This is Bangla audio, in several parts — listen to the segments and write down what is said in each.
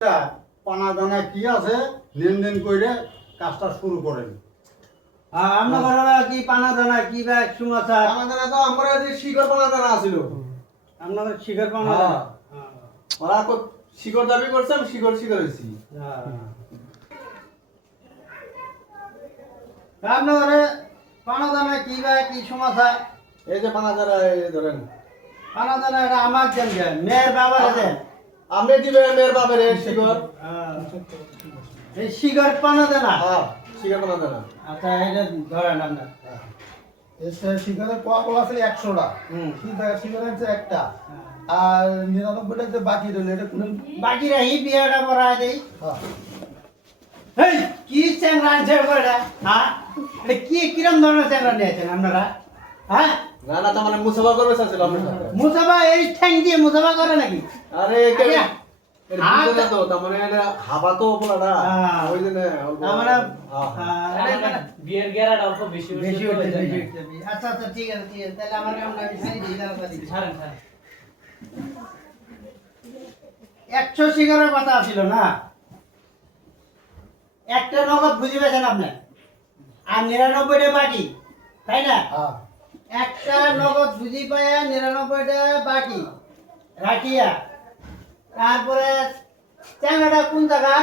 পানা দানা কি আছে লেনদেন করে কাজটা শুরু করেন। আমরা ঘরে কি পানা দানা কি বা সুমাচা পানা দানা তো আমরা যে শিকড় পানা দানা আছিল আমরা শিখর পানা দানা ওরা শিকড় দাবি করছে আমি শিকড় হয়েছি। আপনার ঘরে পানা দানা কি বা কি সুমাচা এই যে পানা দানা এই ধরেন পানা দানা এটা আমার দেন মেয়ের বাবার দেন আপনি দিবেন মেয়ের বাবার শিকড়। এই শিখর পানা দানা হ্যাঁ শিকড় পানা দানা। আচ্ছা এটা ধরেন আপনার শিকারের কোয়াকল আছে 100টা, শিকার আছে একটা, আর 99টা যে বাকি রইল এটা কোন বাকি রাহি বিয়াটা পড়া দেই হ্যাঁ এই কি চ্যাংরা আনছে বড়া হ্যাঁ এটা কি কিরম ধরনের চ্যাংরা নিয়েছেন আপনারা হ্যাঁ না না তার মানে মুসাফা করবে চাচ্ছিল আপনার সাথে। মুসাফা এই ঠ্যাং দিয়ে মুসাফা করে নাকি আরে কে এর বুঝতে না তো তার মানে এটা হাবা তো পোলাটা ওই জন্য আমরা বিয়ের গেরাটা অল্প বেশি বেশি হচ্ছে আচ্ছা আচ্ছা ঠিক আছে তাহলে আমার কাম আমি ছাড়ি দিই তাড়াতাড়ি ছাড়েন 100 শিকারের কথা ছিল না একটা নগদ বুঝি পেয়েছেন আপনি আর 99টা বাকি তাই না হ্যাঁ একটা নগদ বুঝি পায়া 99টা বাকি রাখিয়া তারপরে চ্যাংড়াটা কোন জায়গা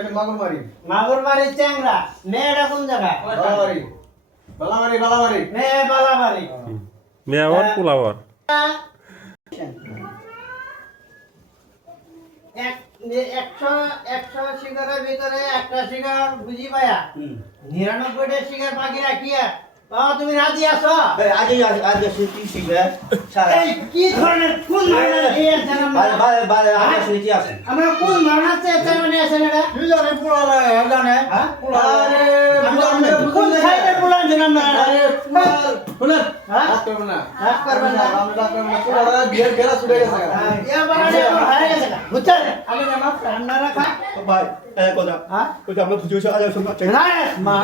এটা মাগুরমারি মাগুরবাড়ির চ্যাংড়া মেয়েটা কোন জায়গা বালামারি বালামারি বালামারি মেয়ে বালাবাড়ি মেয়াওয়ার পোলাওয়ার একশো শিকারের ভিতরে একটা শিকার বুঝি পায়া 99টা শিকার বাকি রাখিয়া বাবা তুমি রাজি আছো আগে কি শিখবে এই কি ধরনের কোন ধরনের এই আছেন কি আছে আমরা কোন ধরনের চেষ্টা মানে আছেন এটা কি জানে পোড়ালে জানে হ্যাঁ আরে আমরা কোন সাইডে বলেন জানেন আমরা আরে শুনেন হ্যাঁ রাত করবেন না রাত করবেন না আমরা রাত করবেন না পোলাটা বিয়ের গেরা ছুটে গেছে ইয়া বাড়ালে হয়ে গেছে বুঝছেন আমি জানা আপনারা খা ভাই কথা হ্যাঁ ওটা আমরা বুঝিয়েছি আজ সময় না মা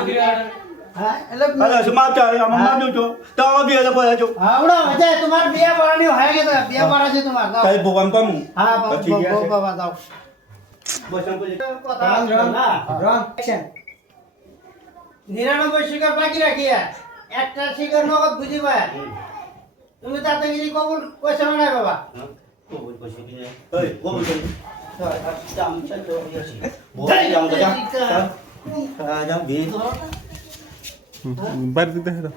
হ্যাঁ এলে আজ সময় চাই আমার মা দুটো তাও আমার বিয়ে দেবো আছো ওরা যে তোমার বিয়ে বাড়ানি হয়ে গেছে বিয়ে বাড়াছে তোমার দাও তাই বোকাম কামু হ্যাঁ ঠিক আছে বাবা দাও বসে বসে কথা আছে না অ্যাকশন 99 শিকার বাকি রাখিয়া একটা শিকার নগদ বুঝি পায় তুমি তাতে গিয়ে কবুল কইছো না বাবা কবুল বসে কি ওই কবুল করি দাম চল তো ইয়াছি বল দাম তো যা বিয়ে বাড়িতে দেখে দাও